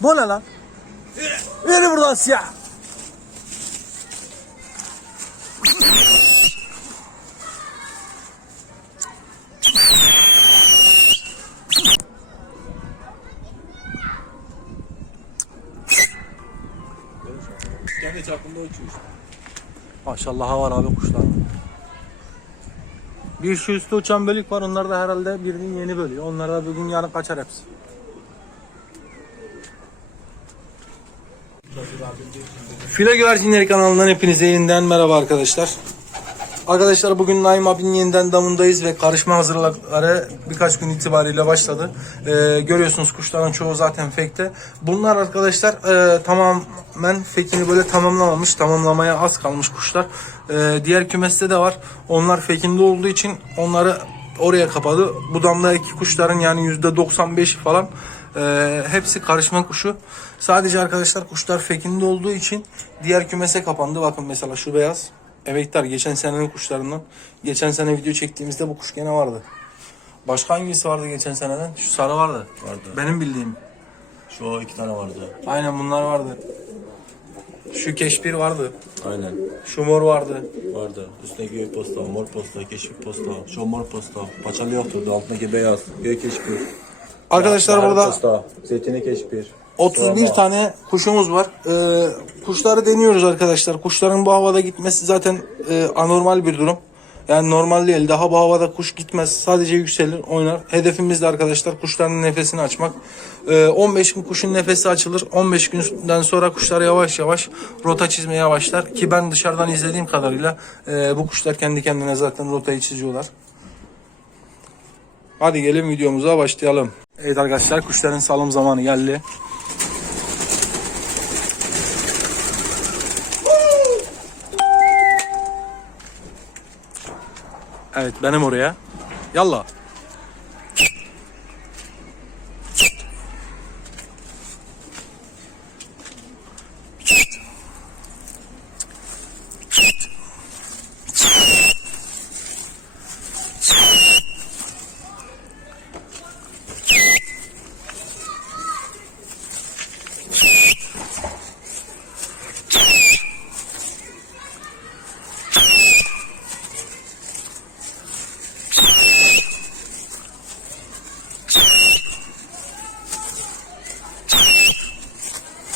Bu ne lan? Yürü buradan siyah. Kendi çapında uçuyor işte. Maşallah var abi kuşlar. Bir şu üstte uçan bölük var. Onlar da herhalde birinin yeni bölüğü. Onlar da bugün yarın kaçar hepsi. Filo Güvercinleri kanalından hepinize yeniden merhaba arkadaşlar. Arkadaşlar bugün Naim abinin yeniden damındayız ve karışma hazırlıkları birkaç gün itibariyle başladı. Ee, görüyorsunuz kuşların çoğu zaten fake'te. Bunlar arkadaşlar e, tamamen fake'ini böyle tamamlamamış. Tamamlamaya az kalmış kuşlar. Ee, diğer kümeste de var. Onlar fake'inde olduğu için onları oraya kapadı. Bu damdaki kuşların yani %95 falan e, hepsi karışma kuşu. Sadece arkadaşlar kuşlar fake'inde olduğu için diğer kümese kapandı. Bakın mesela şu beyaz. Emektar geçen senenin kuşlarından. Geçen sene video çektiğimizde bu kuş gene vardı. Başka hangisi vardı geçen seneden? Şu sarı vardı. Vardı. Benim bildiğim. Şu iki tane vardı. Aynen bunlar vardı. Şu keşpir vardı. Aynen. Şu mor vardı. Vardı. Üstündeki gök posta, mor posta, keşif posta, şu mor posta. Paçalı yoktu. Altındaki beyaz. Gök keşpir. Arkadaşlar burada Posta, zeytini keşpir. 31 Sorma. tane kuşumuz var. Ee, kuşları deniyoruz arkadaşlar. Kuşların bu havada gitmesi zaten e, anormal bir durum. Yani normal değil. Daha bu havada kuş gitmez. Sadece yükselir, oynar. Hedefimiz de arkadaşlar kuşların nefesini açmak. Ee, 15 gün kuşun nefesi açılır. 15 günden sonra kuşlar yavaş yavaş rota çizmeye başlar. Ki ben dışarıdan izlediğim kadarıyla e, bu kuşlar kendi kendine zaten rotayı çiziyorlar. Hadi gelin videomuza başlayalım. Evet arkadaşlar kuşların salım zamanı geldi. Evet benim oraya. Yallah.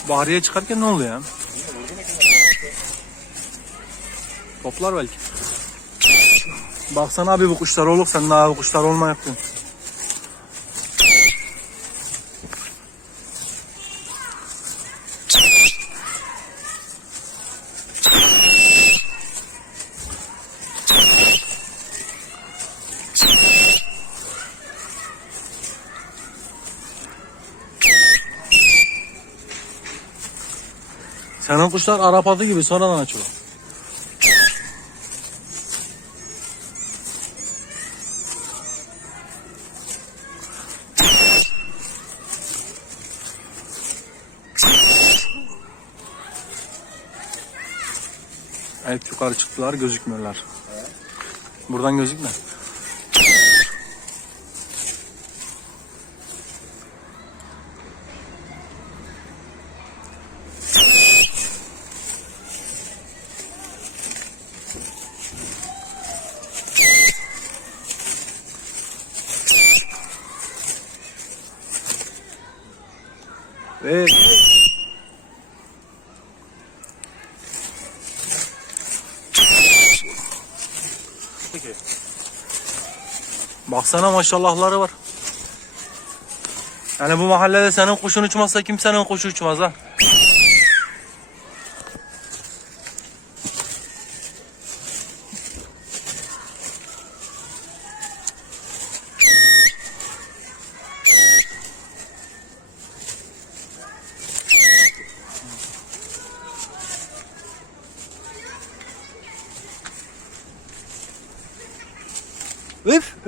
Bahriye çıkarken ne oluyor ya? Toplar belki. Baksana abi bu kuşlar olur sen daha bu kuşlar olma yaptın. Senin kuşlar Arap atı gibi sonradan açıyor. Evet yukarı çıktılar gözükmüyorlar. Buradan gözükmüyor. Ve Baksana maşallahları var. Yani bu mahallede senin kuşun uçmazsa kimsenin kuşu uçmaz ha.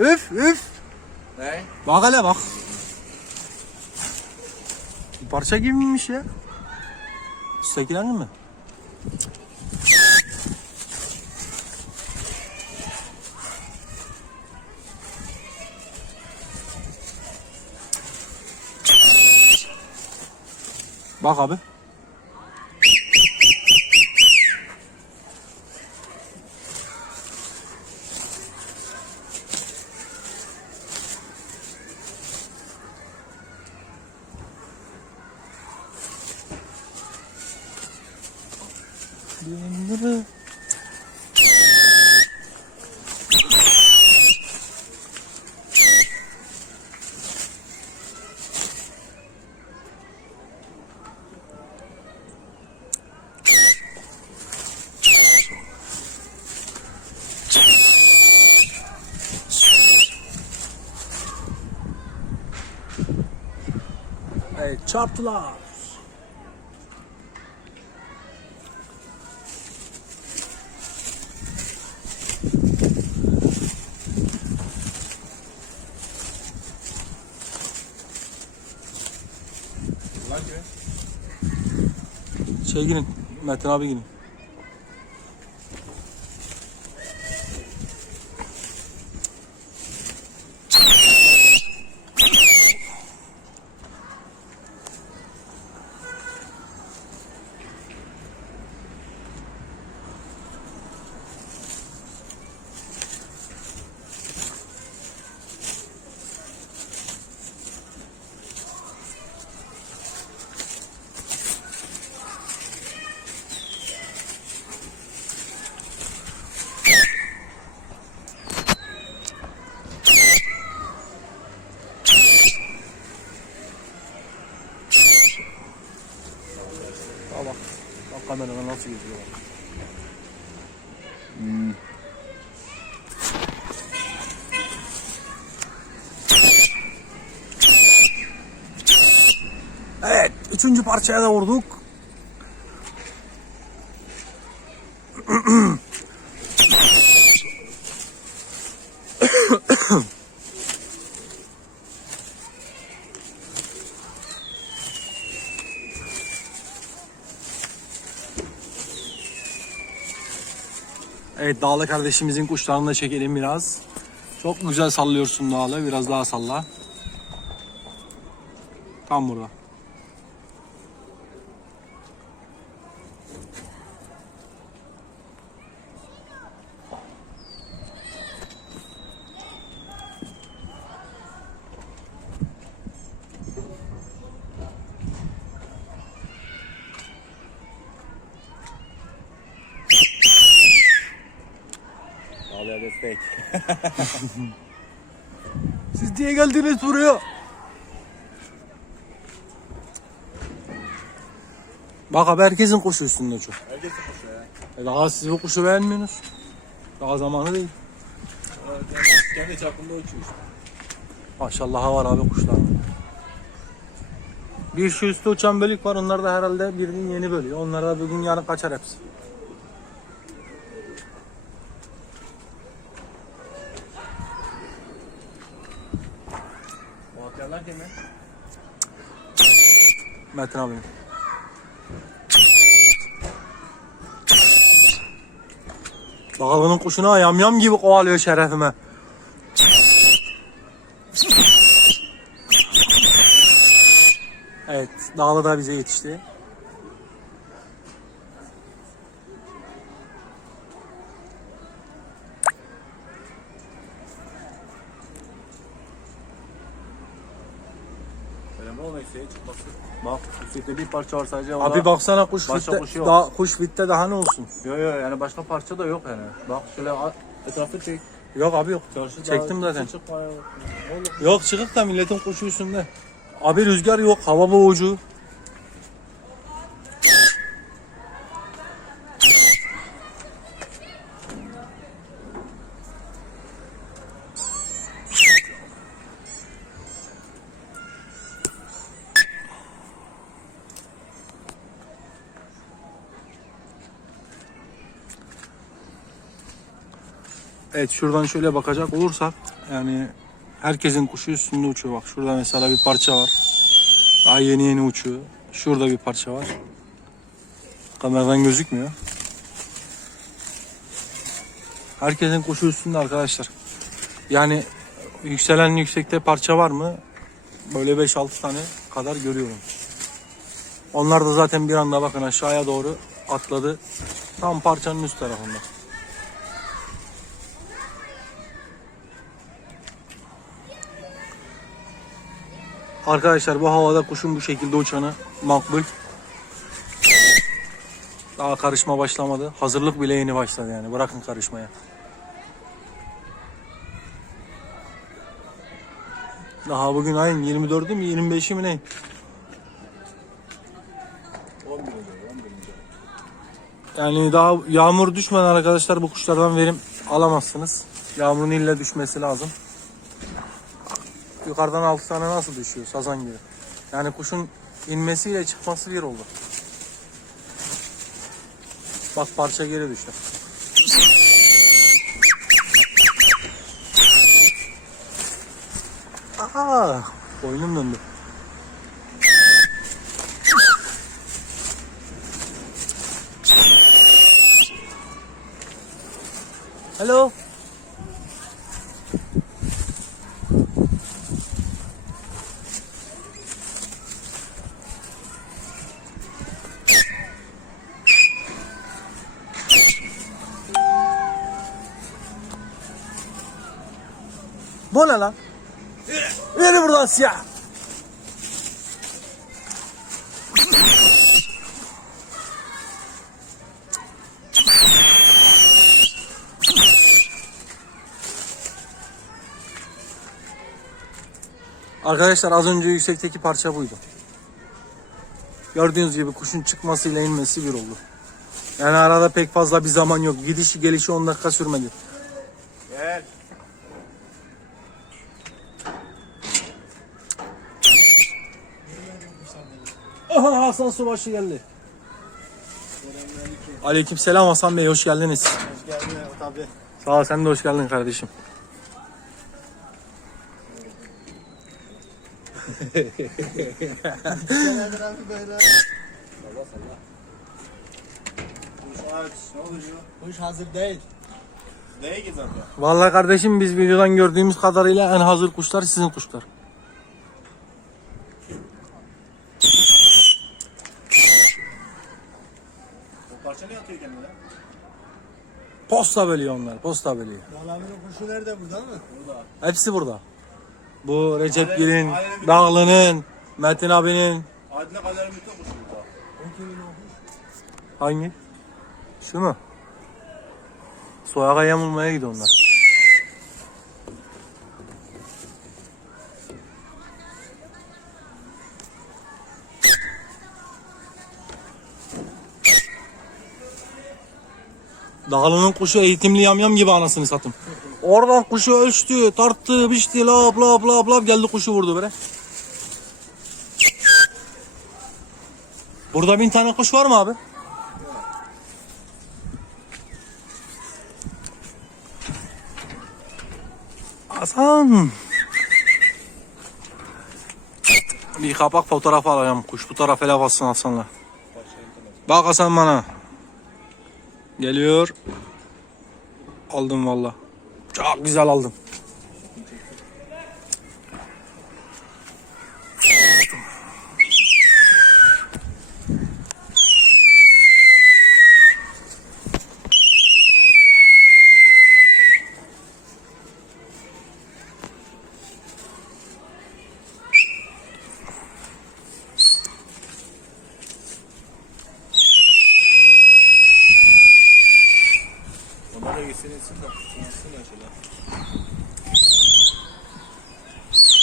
Üf üf. Ne? Bak hele bak. Bir parça gibi miymiş ya? Üsttekilerin mi? Bak abi. Evet çarptılar. Şey girin. Metin abi girin. Al bak. Bak kameradan nasıl gidiyor bak. Evet. Üçüncü parçaya da vurduk. Dağlı kardeşimizin kuşlarını da çekelim biraz. Çok güzel sallıyorsun Dağlı. Biraz daha salla. Tam burada. Ağlaya destek. Siz niye geldiniz buraya? Bak abi herkesin kuşu üstünde çok. Herkes koşuyor ya. E daha siz bu kuşu beğenmiyorsunuz. Daha zamanı değil. Kendi çapında uçuyor işte. Maşallah var abi kuşlar. Bir şu üstte uçan bölük var. Onlar da herhalde birinin yeni bölüyor. Onlar da bugün yarın kaçar hepsi. Atlayanlar kim ya? Metin abinin. Dağlının kuşuna yamyam gibi kovalıyor şerefime. Evet, Dağlı da bize yetişti. Yükseğe çıkması. Bak yüksekte bir parça var sadece. o Abi da- baksana kuş Başka kuş yok. daha, kuş fitte daha ne olsun? Yok yok yani başka parça da yok yani. Bak şöyle etrafı çek. Yok abi yok. Çarşı Çektim daha- zaten. Oğlum. Yok çıkık da milletin kuşu üstünde. Abi rüzgar yok, hava boğucu. Evet şuradan şöyle bakacak olursak yani herkesin kuşu üstünde uçuyor. Bak şurada mesela bir parça var. Daha yeni yeni uçuyor. Şurada bir parça var. Kameradan gözükmüyor. Herkesin kuşu üstünde arkadaşlar. Yani yükselen yüksekte parça var mı? Böyle 5-6 tane kadar görüyorum. Onlar da zaten bir anda bakın aşağıya doğru atladı. Tam parçanın üst tarafında. Arkadaşlar bu havada kuşun bu şekilde uçanı makbul. Daha karışma başlamadı. Hazırlık bile yeni başladı yani. Bırakın karışmaya. Daha bugün ayın 24'ü mü 25'i mi ne? 11 oluyor 11. Yani daha yağmur düşmeden arkadaşlar bu kuşlardan verim alamazsınız. Yağmurun ille düşmesi lazım. Yukarıdan 6 tane nasıl düşüyor sazan gibi. Yani kuşun inmesiyle çıkması bir oldu. Bak parça geri düştü. Aa, boynum döndü. Hello. Ne lan? Yürü buradan siyah. Arkadaşlar az önce yüksekteki parça buydu. Gördüğünüz gibi kuşun çıkmasıyla inmesi bir oldu. Yani arada pek fazla bir zaman yok. Gidişi gelişi 10 dakika sürmedi. Gel. Aha Hasan Subaşı geldi. Aleyküm selam Hasan Bey hoş geldiniz. Hoş geldin abi. Sağ ol sen de hoş geldin kardeşim. Kuş hazır değil. Neye ki zaten? Vallahi kardeşim biz videodan gördüğümüz kadarıyla en hazır kuşlar sizin kuşlar. O parça ne atıyor kendine? Posta bölüyor onlar posta bölüyor. Yalanın kuşu nerede burada mı? Burada. Hepsi burada. Bu Recep Gil'in, Dağlı'nın, Metin abinin. Adile kaderin bütün kuşu burada. O kimin o kuş? Hangi? Şu mu? Soyağa yamulmaya gidiyor onlar. Dağlı'nın kuşu eğitimli yamyam gibi anasını satım. Oradan kuşu ölçtü, tarttı, biçti, lap lap lap lap geldi kuşu vurdu böyle. Burada bin tane kuş var mı abi? Hasan. Bir kapak fotoğraf alayım. Kuş bu tarafa ele bassın Hasan'la. Bak Hasan bana. Geliyor. Aldım valla. Çok güzel aldım.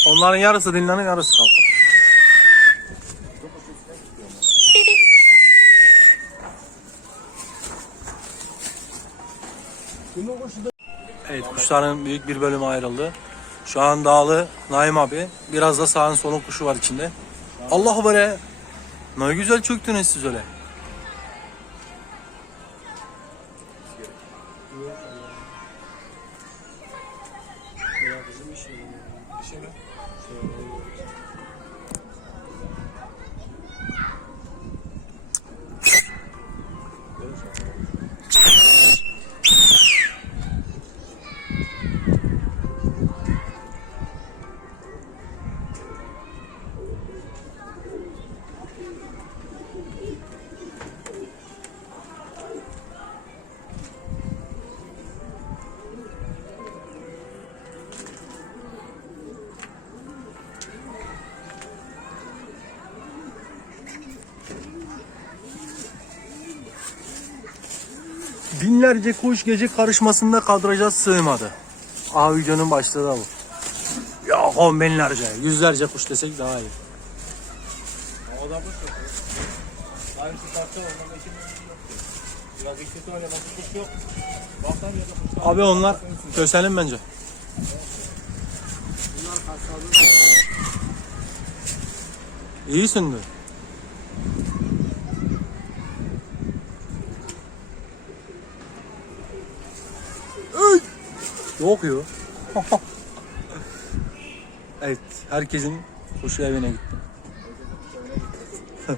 Onların yarısı dinlenir yarısı kalkar. Evet kuşların büyük bir bölümü ayrıldı. Şu an Dağlı Naim abi. Biraz da sağın solun kuşu var içinde. Allah böyle. Ne güzel çöktünüz siz öyle. Binlerce kuş gece karışmasında kadraja sığmadı. Aha videonun başlığı da bu. Ya on binlerce, yüzlerce kuş desek daha iyi. Öyle nasıl kuş yok. Da. Abi onlar köselim bence. İyisin de. Ya. evet, herkesin kuşu evine gitti.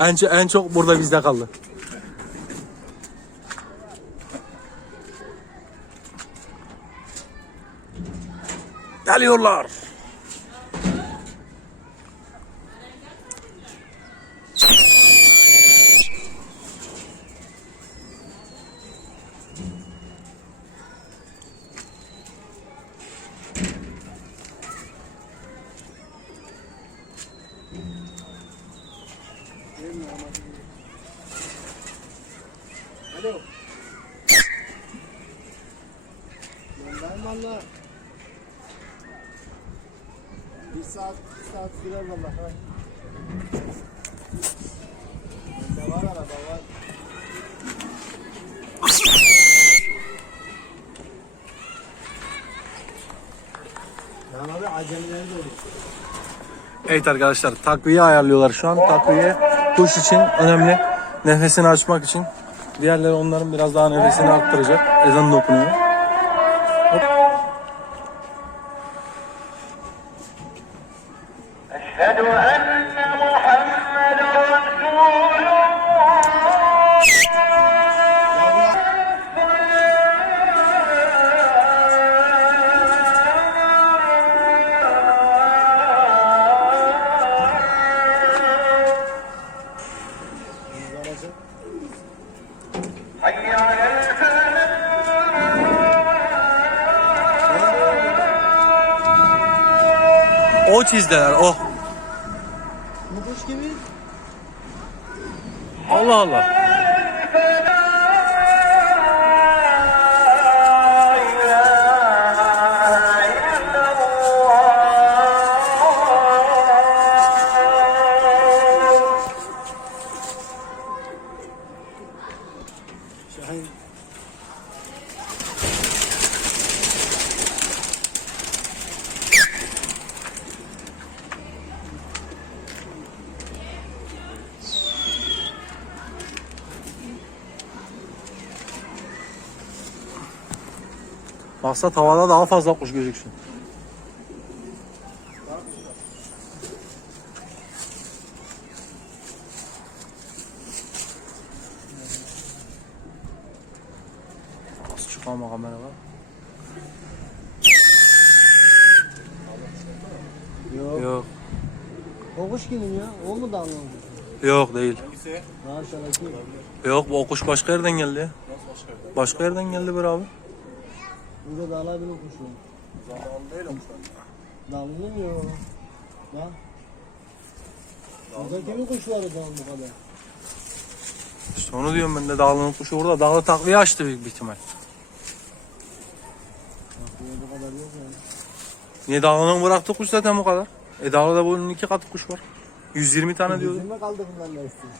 en, en çok burada bizde kaldı. Geliyorlar. Alo. Ben valla bir saat, bir saat sürer valla. ha. Bende var araba var. Ya abi Evet arkadaşlar takviye ayarlıyorlar şu an. Takviye kuş için önemli. Nefesini açmak için. Diğerleri onların biraz daha nefesini arttıracak. Ezan da 200'deler oh. Bu kuş gibi. Allah Allah. Maksat havada daha fazla kuş gözüksün. Nasıl çıkıyor ama kameralar? Yok. Yok. O kuş gibi ya. O mu damladı? Yok değil. Hangisi? Yok bu o kuş başka yerden geldi ya. Nasıl başka yerden? Başka yerden geldi bir abi. Burada dağlar bir kuş var. Zaman değil o kuşlar. Damlıyor mu ya? Lan. Burada kimin kuşları damlı bu kadar? İşte onu diyorum ben de dağlının kuşu orada. Dağlı takviye açtı büyük bir ihtimal. Burada bu kadar yok yani. Niye dağlının bıraktığı kuş zaten bu kadar. E dağlıda bunun iki katı kuş var. 120 tane diyordu. Yüzüme kaldı bundan da istiyor.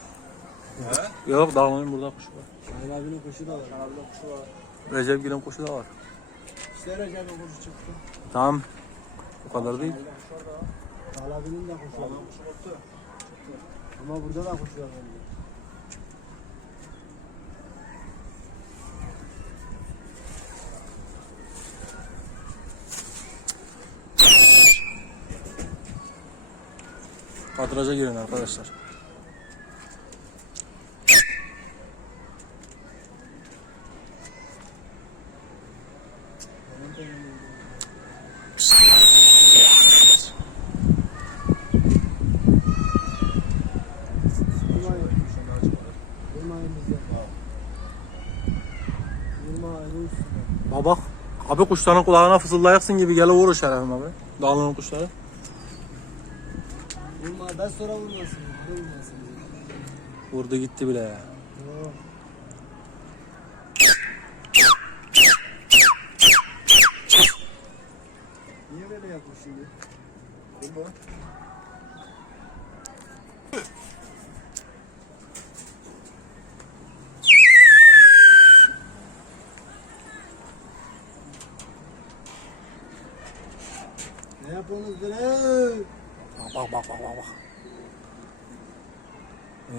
Yok dağlının burada kuşu var. Şahin abinin kuşu da var. Şahin kuşu var. Recep Gül'ün kuşu da var. Kuşu çıktı. Tamam. O kadar değil. Şahin abinin de kuşu var. Ama burada da kuş var. Kadraja girin arkadaşlar. Abi kuşların kulağına fısıldayacaksın gibi gele vurur şerefim abi. Dağlanan kuşları. Vurma ben sonra vurmasın. Vurmasın. Vurdu gitti bile ya. Niye böyle yapmış şimdi? Bomba.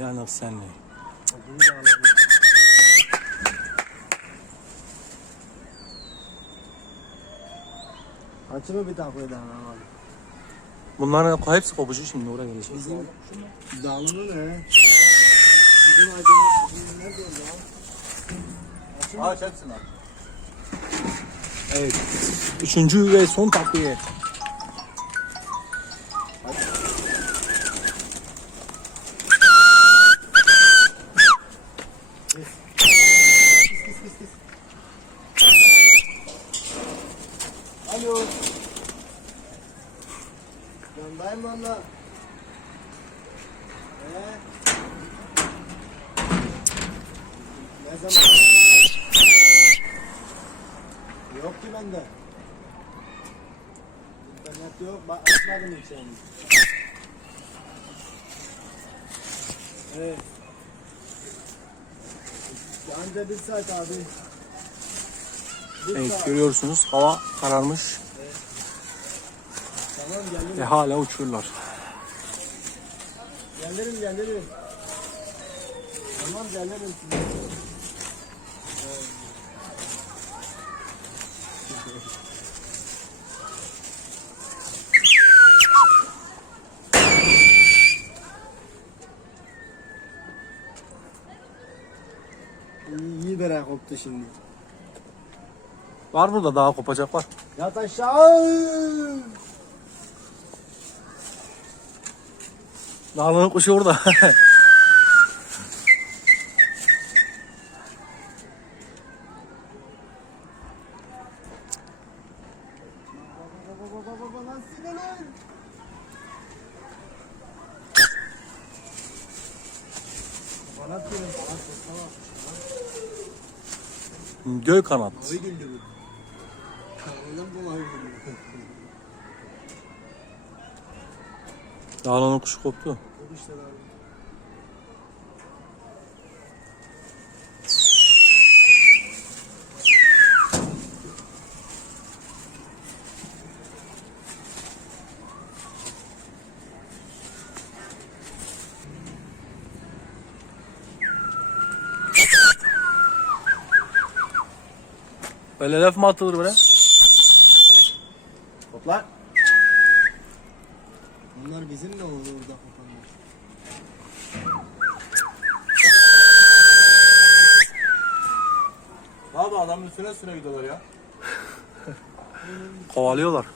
Yani sen ne? Bunu da alalım. Açımı bir daha alalım. Bunların hepsi kopucu şimdi oraya gelecek. Bizim dalını ne? Bizim acımız nerede ya? Aç hepsini aç. Evet. Üçüncü ve son takviye. Alo. Yandayım valla. Ee? Ne zaman? Yok ki bende. İnternet yok. Bak açmadım hiç yani. Evet. Anca bir saat abi. Bir Evet saat. görüyorsunuz hava kararmış Tamam gelirim. ve hala uçuyorlar. Gelirim gelirim. Tamam gelirim. İyi, iyi bere koptu şimdi. Var burada daha kopacak var. Yat aşağı. Dağların kuşu orada. kanat. Mavi güldü bu. Kanalım bu mavi güldü. Dağların kuşu koptu. Bu işte abi. Böyle laf mı atılır bre? Toplar. Bunlar bizim de olur orada kapanlar. Abi adamın üstüne üstüne gidiyorlar ya. Kovalıyorlar.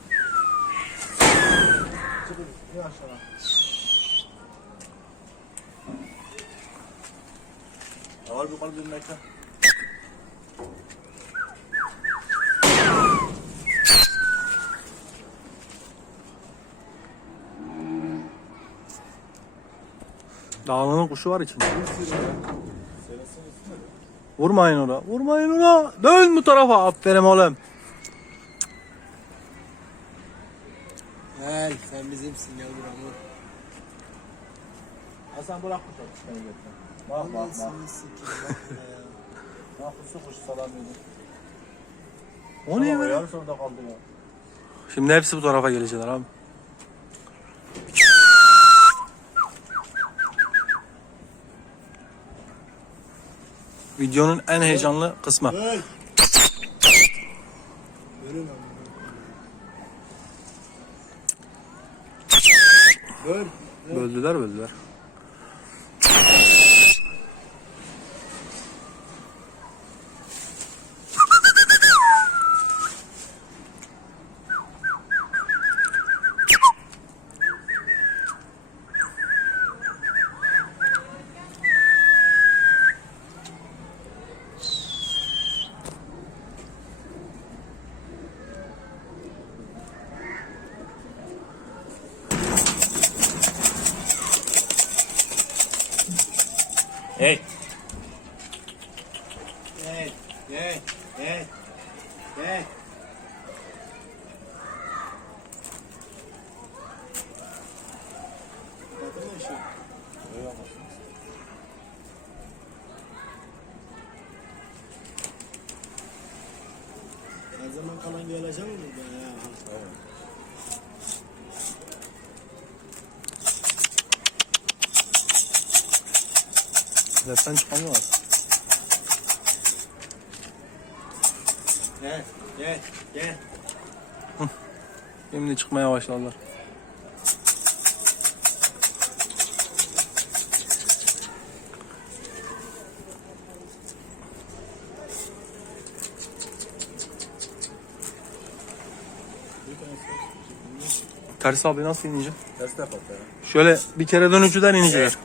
Çıkın. Bir aşağı. Ya var yukarı bir bekle. Dağların kuşu var içinde. Vurmayın ona. Vurmayın ona. Dön bu tarafa. Aferin oğlum. Gel sen bizimsin yavrum. Hasan bırak bu topu. Beni götür. Bak bak bak. Bak ya. Bak kusu kuş salamıyordu. O ne be? Yarısı orada kaldı ya. Şimdi hepsi bu tarafa gelecekler abi. Videonun en heyecanlı kısmı. Öl. Böldüler böldüler. Hey. Hey. Hey. Hey. Hey. işi. Her zaman kalan gelecek mi burada ya? Deften çıkamıyorlar. Gel, gel, gel. Şimdi çıkmaya başladılar. Ters abi nasıl inecek? Ters de. Şöyle bir kere dönücüden inecekler.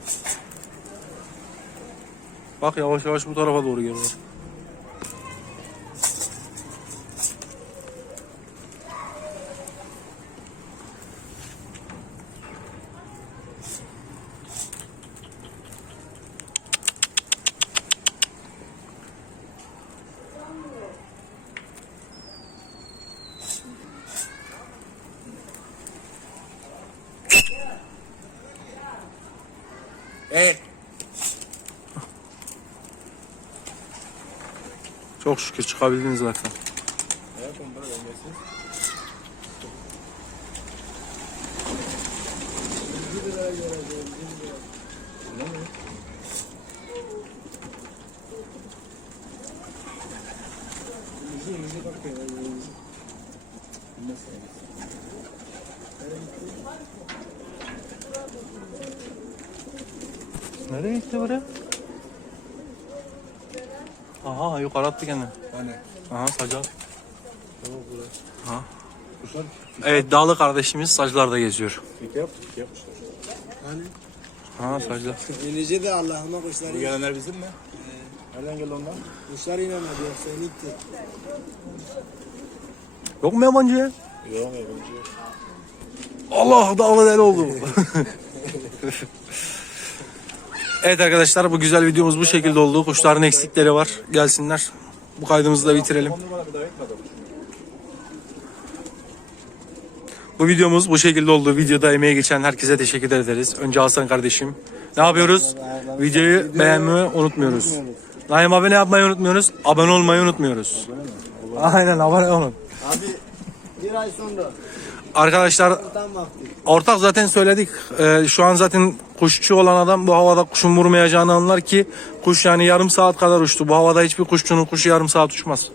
Bak yavaş yavaş bu tarafa doğru geliyorlar. Hey. Çok şükür çıkabildiniz zaten. Ne yapın böyle dengesiz? Nereye gitti buraya? Aha yukarı attı kendini. Hani? Aha sacak. Tamam burası. Ha. Kuşlar Evet dağlı kardeşimiz saclarda geziyor. yap, yapmışlar. Hani? Ha saclar. İnici de Allah'ıma kuşlar Bu gelenler bizim mi? Nereden geldi onlar? Kuşlar inanmadı yoksa inikti. Yok mu yabancı ya? Yok yabancı. Allah dağlı deli oldu. evet arkadaşlar bu güzel videomuz bu şekilde oldu. Kuşların eksikleri var. Gelsinler. Bu kaydımızı da bitirelim. On numara bir daha etmedi. Bu videomuz bu şekilde oldu. Videoda emeği geçen herkese teşekkür ederiz. Önce Hasan kardeşim. Ne yapıyoruz? Videoyu beğenmeyi unutmuyoruz. Naim abi ne yapmayı unutmuyoruz? Abone olmayı unutmuyoruz. Aynen abone olun. Abi bir ay sonra Arkadaşlar ortak zaten söyledik. Ee, şu an zaten kuşçu olan adam bu havada kuşun vurmayacağını anlar ki kuş yani yarım saat kadar uçtu. Bu havada hiçbir kuşçunun kuşu yarım saat uçmaz.